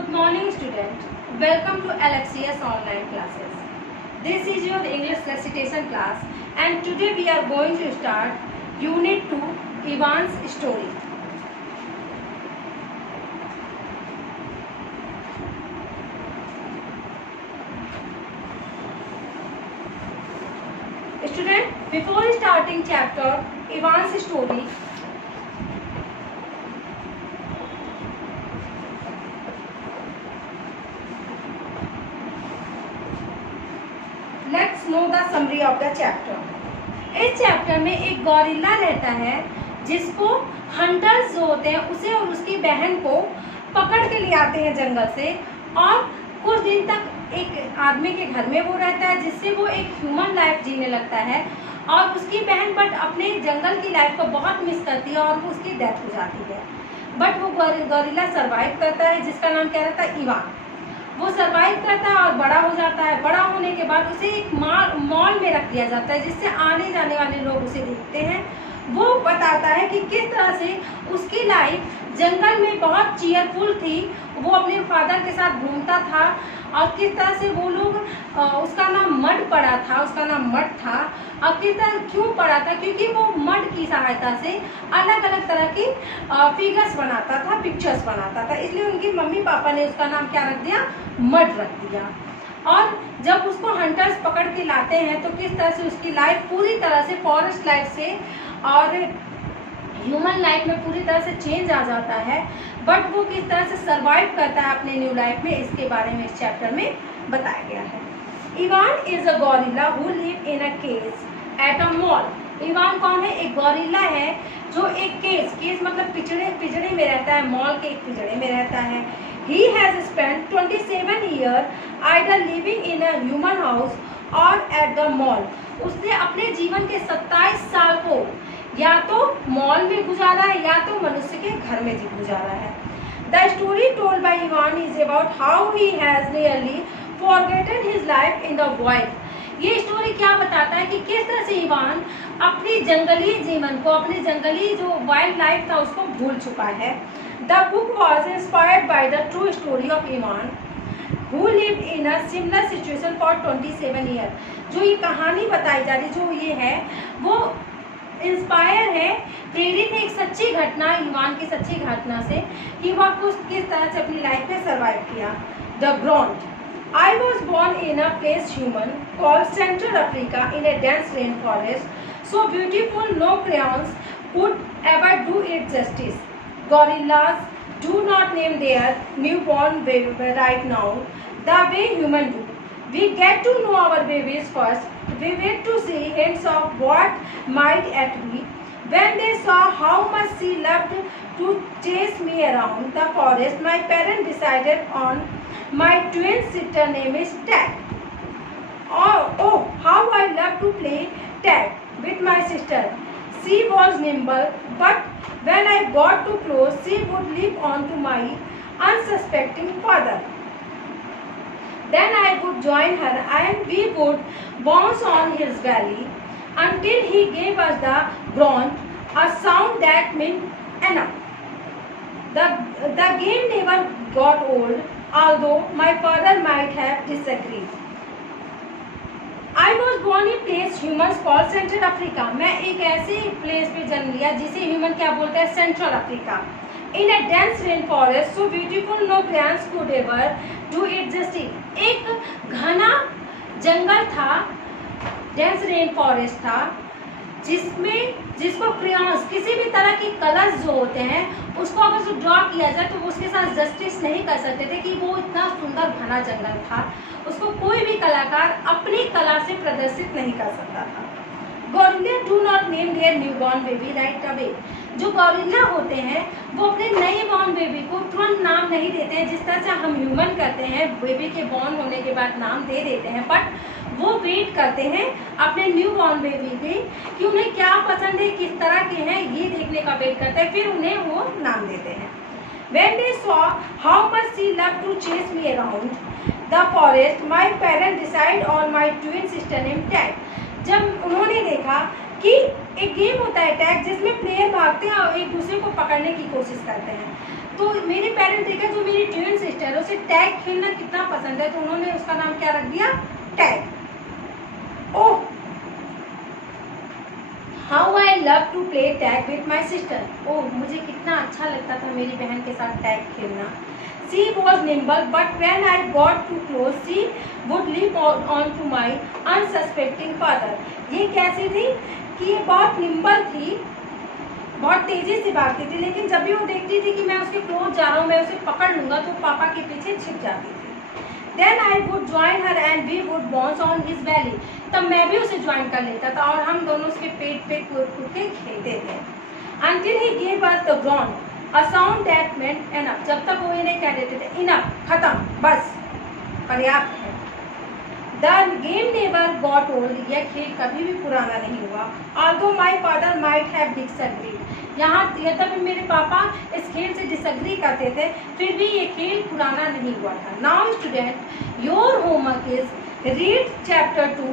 Good morning, student. Welcome to Alexia's online classes. This is your English recitation class, and today we are going to start Unit 2, Ivan's story. Student, before starting chapter Ivan's story, let's know the summary of the chapter. इस chapter में एक गौरिल्ला रहता है जिसको hunters जो होते हैं उसे और उसकी बहन को पकड़ के ले आते हैं जंगल से, और कुछ दिन तक एक आदमी के घर में वो रहता है जिससे वो एक ह्यूमन लाइफ जीने लगता है, और उसकी बहन बट अपने जंगल की लाइफ को बहुत मिस करती है और वो उसकी डेथ हो जाती है। बट वो गौरिल्ला सर्वाइव करता है जिसका नाम क्या रहता है, इवान। वो सर्वाइव करता है और बड़ा हो जाता है। बड़ा होने के बाद उसे एक मॉल में रख दिया जाता है जिससे आने जाने वाले लोग उसे देखते हैं। वो बताता है कि किस तरह से उसकी लाइफ जंगल में बहुत चीयरफुल थी, वो अपने फादर के साथ घूमता था, और किस तरह से वो लोग उसका नाम मड पड़ा था, उसका नाम मड था। और किस तरह क्यों पड़ा था, क्योंकि वो मड की सहायता से अलग अलग तरह की फिगर्स बनाता था, पिक्चर्स बनाता था, इसलिए उनकी मम्मी पापा ने उसका नाम क्या रख दिया, मड रख दिया। और जब उसको हंटर्स पकड़ के लाते हैं तो किस तरह से उसकी लाइफ पूरी तरह से फॉरेस्ट लाइफ से और ह्यूमन लाइफ में पूरी तरह से चेंज आ जाता है। बट वो किस तरह से सर्वाइव करता है अपने न्यू लाइफ में, इसके बारे में इस चैप्टर में बताया गया है। Ivan is a gorilla who live in a cage at a mall. Ivan कौन है, एक गौरिल्ला है जो एक केज मतलब पिंजड़े में रहता है, मॉल के एक पिंजड़े में रहता है। He has spent 27 years either living in a human house or at the mall. उसने अपने जीवन के 27 साल को या तो मॉल में गुजारा है या तो मनुष्य के घर में गुजारा है। The story told by Ivan is about how he has nearly forgotten his life in the wild. ये स्टोरी क्या बताता है कि किस तरह से इवान अपनी जंगली जीवन को, अपनी जंगली जो वाइल्ड लाइफ था उसको भूल चुका है। The book was inspired by the true story of Ivan, who lived in a similar situation for 27 years. जो ये कहानी बताई जा रही, जो ये है वो इंस्पायर है, प्रेरित है एक सच्ची घटना, इवान की सच्ची घटना से, कि वह किस तरह से अपनी लाइफ में सर्वाइव किया। The Gront. I was born in a place human called Central Africa in a dense rainforest, so beautiful no crayons could ever do it justice. Gorillas do not name their newborn baby right now the way humans do. We get to know our babies first. We wait to see hints of what might yet be. When they saw how much she loved to chase me around the forest, my parents decided on my twin sister name is Tag. Oh, how I love to play tag with my sister. She was nimble, but when I got too close, she would leap onto my unsuspecting father. Then I would join her and we would bounce on his belly until he gave us the grunt, a sound that meant enough. The game never got old, although my father might have disagreed. I was born in place humans called Central Africa. मैं एक ऐसे place पे जन्म लिया जिसे human क्या बोलते हैं, central Africa. In a dense rainforest, so beautiful no crayons could ever do it justice. एक घना जंगल था, डेंस रेन फॉरेस्ट था, जिसको क्रेयॉन्स, किसी भी तरह के कलर्स जो होते हैं उसको अगर जो ड्रॉ किया जाए तो वो उसके साथ जस्टिस नहीं कर सकते थे, कि वो इतना सुंदर घना जंगल था, उसको कोई भी कलाकार अपनी कला से प्रदर्शित नहीं कर सकता था। Gorilla do not name their newborn baby right away. जो गौरिल्ला होते हैं वो अपने नए बॉर्न बेबी को तुरंत नाम नहीं देते हैं, जिस तरह से हम ह्यूमन करते हैं, बेबी के बॉर्न होने के बाद नाम दे देते हैं, बट वो वेट करते हैं अपने न्यू बॉर्न बेबी के कि उन्हें क्या पसंद है, किस तरह के हैं, ये देखने का वेट करते हैं, फिर उन्हें वो नाम देते हैं। When they saw how much she loved to chase me around the forest, my parents decided on my twin sister named Tag. जब उन्होंने देखा कि एक गेम होता है टैग, जिसमें प्लेयर भागते हैं और एक दूसरे को पकड़ने की कोशिश करते हैं, तो मेरे पेरेंट्स देखा जो मेरी ट्विन सिस्टर है उसे टैग खेलना कितना पसंद है, तो उन्होंने उसका नाम क्या रख दिया, tag. Oh, how I love to play tag with my sister. Oh, मुझे कितना अच्छा लगता था मेरी बहन के साथ टैग खेलना। She was nimble but when I got to close she would leap on to my unsuspecting father. ये कैसी थी कि ये बहुत निम्बल थी, बहुत तेजी से भागती थी, लेकिन जब भी वो देखती थी कि मैं उसके क्लोज जा रहा हूँ, मैं उसे पकड़ लूंगा, तो पापा के पीछे छिप जाती थी। Then I would join her and we would bounce on his belly। तब मैं भी उसे ज्वाइन कर लेता था और हम दोनों उसके पेट पे कूद कूद के खेलते थे। Until he gave us the groan, a sound that meant enough। जब तक वो ये नहीं कह देते थे enough, खत्म, बस पर्याप्त है। The game never got old। यह खेल कभी भी पुराना नहीं हुआ। Although my father might have disagreed। यहाँ यद्यपि मेरे पापा इस खेल से डिसएग्री करते थे, फिर भी ये खेल पुराना नहीं हुआ था। Now student, your homework is read chapter 2